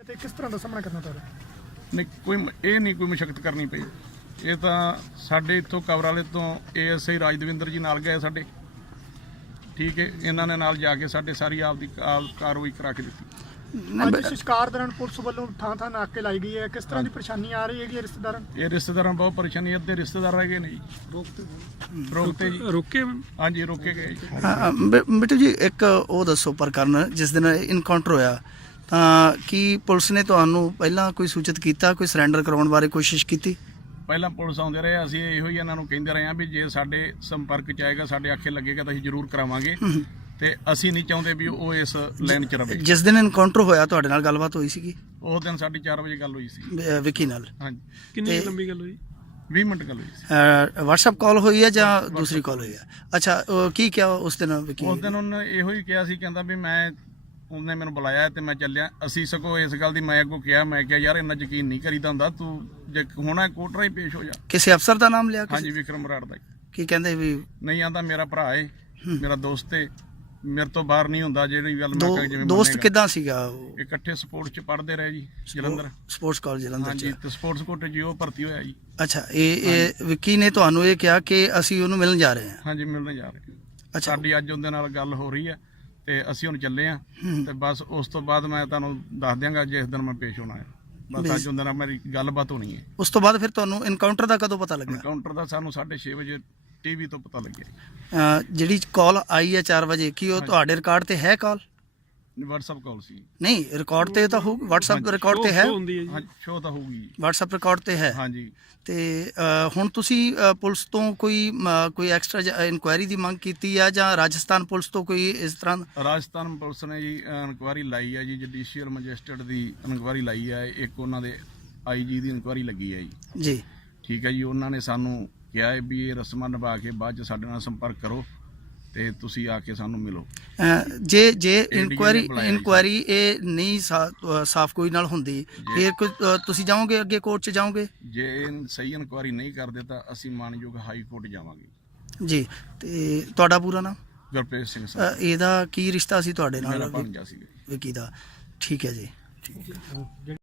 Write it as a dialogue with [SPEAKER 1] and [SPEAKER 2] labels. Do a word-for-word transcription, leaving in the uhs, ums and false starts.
[SPEAKER 1] ਤੇ ਕਿਸ ਤਰ੍ਹਾਂ ਦਾ ਸਾਹਮਣਾ ਕਰਨਾ ਪੈ ਰਿਹਾ?
[SPEAKER 2] ਨਹੀਂ ਕੋਈ ਇਹ ਨਹੀਂ ਕੋਈ ਮੁਸ਼ਕਲ ਕਰਨੀ ਪਈ। ਇਹ ਤਾਂ ਸਾਡੇ ਇੱਥੋਂ ਕਵਰ ਵਾਲੇ ਤੋਂ ਏਐਸਆਈ ਰਾਜਦਵਿੰਦਰ ਜੀ ਨਾਲ ਗਏ ਸਾਡੇ, ਠੀਕ ਹੈ, ਇਹਨਾਂ ਨੇ ਨਾਲ ਜਾ ਕੇ ਸਾਡੇ ਸਾਰੀ ਆਪ ਦੀ ਕਾਰਵਾਈ ਕਰਾ ਕੇ ਦਿੱਤੀ।
[SPEAKER 1] ਅੱਜ ਸ਼ਿਕਾਰ ਦੌਰਾਨ ਪੁਲਿਸ ਵੱਲੋਂ ਥਾਂ ਥਾਂ ਨਾਕੇ ਲਾਈ ਗਈ ਹੈ, ਕਿਸ ਤਰ੍ਹਾਂ ਦੀ ਪਰੇਸ਼ਾਨੀ ਆ ਰਹੀ ਹੈਗੀ ਹੈ ਰਿਸ਼ਤੇਦਾਰਾਂ ਨੂੰ?
[SPEAKER 2] ਇਹ ਰਿਸ਼ਤੇਦਾਰਾਂ ਬਹੁਤ ਪਰੇਸ਼ਾਨੀ, ਅੱਧੇ ਰਿਸ਼ਤੇਦਾਰ ਰਹਿ ਗਏ ਨੇ ਜੀ, ਰੋਕਤੇ ਜੀ,
[SPEAKER 3] ਰੋਕੇ
[SPEAKER 2] ਹਾਂਜੀ ਰੋਕੇ ਗਏ।
[SPEAKER 4] ਬਿੱਟੂ ਜੀ ਇੱਕ ਉਹ ਦੱਸੋ ਪ੍ਰਕਰਨ ਜਿਸ ਦਿਨ ਇਨਕਾਊਂਟਰ ਹੋਇਆ ਤਾਂ ਕੀ ਪੁਲਿਸ ਨੇ ਤੁਹਾਨੂੰ ਪਹਿਲਾਂ ਕੋਈ ਸੂਚਿਤ ਕੀਤਾ, ਕੋਈ ਸਰੈਂਡਰ ਕਰਾਉਣ ਬਾਰੇ ਕੋਸ਼ਿਸ਼ ਕੀਤੀ?
[SPEAKER 2] ਪਹਿਲਾਂ ਪੁਲਿਸ ਆਉਂਦੇ ਰਹੇ, ਅਸੀਂ ਇਹੋ ਹੀ ਇਹਨਾਂ ਨੂੰ ਕਹਿੰਦੇ ਰਹੇ ਹਾਂ ਵੀ ਜੇ ਸਾਡੇ ਸੰਪਰਕ ਚ ਆਏਗਾ, ਸਾਡੇ ਆਖੇ ਲੱਗੇਗਾ ਤਾਂ ਅਸੀਂ ਜ਼ਰੂਰ ਕਰਾਵਾਂਗੇ, ਤੇ ਅਸੀਂ ਨਹੀਂ ਚਾਹੁੰਦੇ ਵੀ ਉਹ ਇਸ ਲਾਈਨ ਚ ਰਵੇ।
[SPEAKER 4] ਜਿਸ ਦਿਨ ਇਨਕਾਊਂਟਰ ਹੋਇਆ ਤੁਹਾਡੇ ਨਾਲ ਗੱਲਬਾਤ ਹੋਈ ਸੀਗੀ?
[SPEAKER 2] ਉਸ ਦਿਨ ਸਾਡੀ ਚਾਰ ਵਜੇ ਗੱਲ ਹੋਈ ਸੀ
[SPEAKER 4] ਅਹ ਵਿੱਕੀ ਨਾਲ।
[SPEAKER 2] ਹਾਂਜੀ।
[SPEAKER 3] ਕਿੰਨੀ ਲੰਬੀ ਗੱਲ ਹੋਈ?
[SPEAKER 2] ਵੀਹ ਮਿੰਟ ਗੱਲ ਹੋਈ ਸੀ।
[SPEAKER 4] WhatsApp ਕਾਲ ਹੋਈ ਹੈ ਜਾਂ ਦੂਸਰੀ ਕਾਲ ਹੋਈ ਹੈ? ਅੱਛਾ, ਉਹ ਕੀ ਕਿਹਾ ਉਸ ਦਿਨ ਵਿੱਕੀ?
[SPEAKER 2] ਉਸ ਦਿਨ ਉਹਨੇ ਇਹੋ ਹੀ ਕਿਹਾ ਸੀ, ਕਹਿੰਦਾ ਵੀ ਮੈਂ, ਉਹਨੇ ਮੈਨੂੰ ਬੁਲਾਇਆ ਤੇ ਮੈਂ ਚੱਲਿਆ। ਅਸੀਂ ਸਗੋਂ ਇਸ ਗੱਲ ਦੀ ਮੈਂ ਅੱਗੋਂ ਕਿਹਾ, ਮੈਂ ਕਿਹਾ ਯਾਰ ਇੰਨਾ ਯਕੀਨ ਨਹੀਂ ਕਰੀਦਾ ਹੁੰਦਾ, ਤੂੰ ਜੇ ਹੋਣਾ ਕੋਟਰਾ ਹੀ ਪੇਸ਼ ਹੋ ਜਾ।
[SPEAKER 4] ਕਿਸੇ ਅਫਸਰ ਦਾ ਨਾਮ ਲਿਆ?
[SPEAKER 2] ਹਾਂਜੀ, ਵਿਕਰਮ ਬਰਾੜ ਦਾ।
[SPEAKER 4] ਕੀ ਕਹਿੰਦੇ ਵੀ?
[SPEAKER 2] ਨਹੀਂ ਆਂਦਾ ਮੇਰਾ ਭਰਾ ਏ, ਮੇਰਾ ਦੋਸਤ ਏ, ਮੇਰੇ ਤੋਂ ਬਾਹਰ ਨਹੀਂ ਹੁੰਦਾ ਜਿਹੜੀ ਗੱਲ ਮੈਂ ਕਹਾਂ। ਜਿਵੇਂ
[SPEAKER 4] ਦੋਸਤ ਕਿੱਦਾਂ ਸੀਗਾ ਉਹ?
[SPEAKER 2] ਇਕੱਠੇ ਸਪੋਰਟਸ ਚ ਪੜ੍ਹਦੇ ਰਹੇ ਜੀ, ਜਲੰਧਰ
[SPEAKER 4] ਸਪੋਰਟਸ ਕਾਲਜ ਜਲੰਧਰ
[SPEAKER 2] ਹਾਂਜੀ,
[SPEAKER 4] ਚ।
[SPEAKER 2] ਤੇ ਸਪੋਰਟਸ ਕੋਟੇ ਜੀ ਉਹ ਭਰਤੀ ਹੋਇਆ ਜੀ।
[SPEAKER 4] ਅੱਛਾ, ਇਹ ਇਹ ਵਿੱਕੀ ਨੇ ਤੁਹਾਨੂੰ ਇਹ ਕਿਹਾ ਕਿ ਅਸੀਂ ਉਹਨੂੰ ਮਿਲਣ ਜਾ ਰਹੇ ਹਾਂ?
[SPEAKER 2] ਹਾਂਜੀ, ਮਿਲਣ ਜਾ ਰਹੇ।
[SPEAKER 4] ਅੱਛਾ,
[SPEAKER 2] ਸਾਡੀ ਅੱਜ ਉਹਦੇ ਨਾਲ ਗੱਲ ਹੋ ਰਹੀ ਹੈ ਤੇ ਅਸੀਂ ਹੁਣ ਚੱਲੇ ਆ, ਤੇ ਬਸ ਉਸ ਤੋਂ ਬਾਅਦ ਮੈਂ ਤੁਹਾਨੂੰ ਦੱਸ ਦਿਆਂਗਾ ਜਿਸ ਦਿਨ ਮੈਂ ਪੇਸ਼ ਹੋਣਾ ਹੈ। ਬਸ ਅੱਜ ਉਹਦੇ ਨਾਲ ਮੇਰੀ ਗੱਲਬਾਤ ਹੋਣੀ ਹੈ।
[SPEAKER 4] ਉਸ ਤੋਂ ਬਾਅਦ ਫਿਰ ਤੁਹਾਨੂੰ ਇਨਕਾਊਂਟਰ ਦਾ ਕਦੋਂ ਪਤਾ ਲੱਗਾ?
[SPEAKER 2] ਕਾਊਂਟਰ ਦਾ ਸਾਨੂੰ ਸਾਢੇ ਛੇ ਵਜੇ ਟੀਵੀ ਤੋਂ ਪਤਾ ਲੱਗਿਆ।
[SPEAKER 4] ਅਹ ਜਿਹੜੀ ਕਾਲ ਆਈ ਹੈ ਚਾਰ ਵਜੇ, ਕੀ ਉਹ ਤੁਹਾਡੇ ਰਿਕਾਰਡ ਤੇ ਹੈ ਕਾਲ?
[SPEAKER 2] WhatsApp ਕਾਲ ਸੀ।
[SPEAKER 4] ਨਹੀਂ, ਰਿਕਾਰਡ ਤੇ ਤਾਂ ਹੋਊ, WhatsApp ਰਿਕਾਰਡ ਤੇ ਹੈ।
[SPEAKER 2] ਹਾਂਜੀ, ਸ਼ੋਅ ਤਾਂ ਹੋਊਗੀ।
[SPEAKER 4] WhatsApp ਰਿਕਾਰਡ ਤੇ ਹੈ।
[SPEAKER 2] ਹਾਂਜੀ। ਤੇ
[SPEAKER 4] ਅਹ, ਹੁਣ ਤੁਸੀਂ ਅਹ, ਪੁਲਿਸ ਤੋਂ ਕੋਈ ਅਹ, ਕੋਈ ਐਕਸਟਰਾ ਇਨਕੁਆਇਰੀ ਦੀ ਮੰਗ ਕੀਤੀ ਆ ਜਾਂ ਰਾਜਸਥਾਨ ਪੁਲਿਸ ਤੋਂ ਕੋਈ ਇਸ ਤਰ੍ਹਾਂ?
[SPEAKER 2] ਰਾਜਸਥਾਨ ਪੁਲਿਸ ਨੇ ਜੀ ਇਨਕੁਆਇਰੀ ਲਾਈ ਹੈ ਜੀ, ਜੁਡੀਸ਼ੀਅਲ ਮੈਜਿਸਟਰੇਟ ਦੀ ਇਨਕੁਆਇਰੀ ਲਾਈ ਹੈ, ਇੱਕ ਉਹਨਾਂ ਦੇ ਆਈਜੀ ਦੀ ਇਨਕੁਆਇਰੀ ਲੱਗੀ ਹੈ ਜੀ।
[SPEAKER 4] ਜੀ
[SPEAKER 2] ਠੀਕ ਹੈ ਜੀ। ਉਹਨਾਂ ਨੇ ਸਾਨੂੰ ਕਿਹਾ ਹੈ ਵੀ ਇਹ ਰਸਮਾਂ ਨਿਭਾ ਕੇ ਬਾਅਦ 'ਚ ਸਾਡੇ ਨਾਲ ਸੰਪਰਕ ਕਰੋ ਤੇ ਤੁਸੀਂ ਆ ਕੇ ਸਾਨੂੰ ਮਿਲੋ।
[SPEAKER 4] ਅਹ, ਜੇ ਜੇ ਇਨਕੁਆਇਰੀ ਇਨਕੁਆਇਰੀ ਇਹ ਨਹੀਂ ਸਾਫ਼ ਕੋਈ ਨਾਲ ਹੁੰਦੀ, ਫਿਰ ਕੋਈ ਅਹ, ਤੁਸੀਂ ਜਾਓਗੇ ਅੱਗੇ ਕੋਰਟ 'ਚ ਜਾਓਗੇ?
[SPEAKER 2] ਜੇ ਸਹੀ ਇਨਕੁਆਇਰੀ ਨਹੀਂ ਕਰਦੇ ਤਾਂ ਅਸੀਂ ਮਾਨਯੋਗ ਹਾਈ ਕੋਰਟ ਜਾਵਾਂਗੇ
[SPEAKER 4] ਜੀ। ਤੇ ਤੁਹਾਡਾ ਪੂਰਾ ਨਾਮ?
[SPEAKER 2] ਗੁਰਪ੍ਰੀਤ ਸਿੰਘ
[SPEAKER 4] ਅਹ,
[SPEAKER 2] ਸਾਹਿਬ।
[SPEAKER 4] ਇਹਦਾ ਕੀ ਰਿਸ਼ਤਾ ਸੀ ਤੁਹਾਡੇ
[SPEAKER 2] ਮੇਰਾ
[SPEAKER 4] ਨਾਲ
[SPEAKER 2] ਭਾਣਜਾ ਸੀ।
[SPEAKER 4] ਵਿੱਕੀ ਦਾ? ਠੀਕ ਹੈ ਜੀ, ਠੀਕ ਹੈ।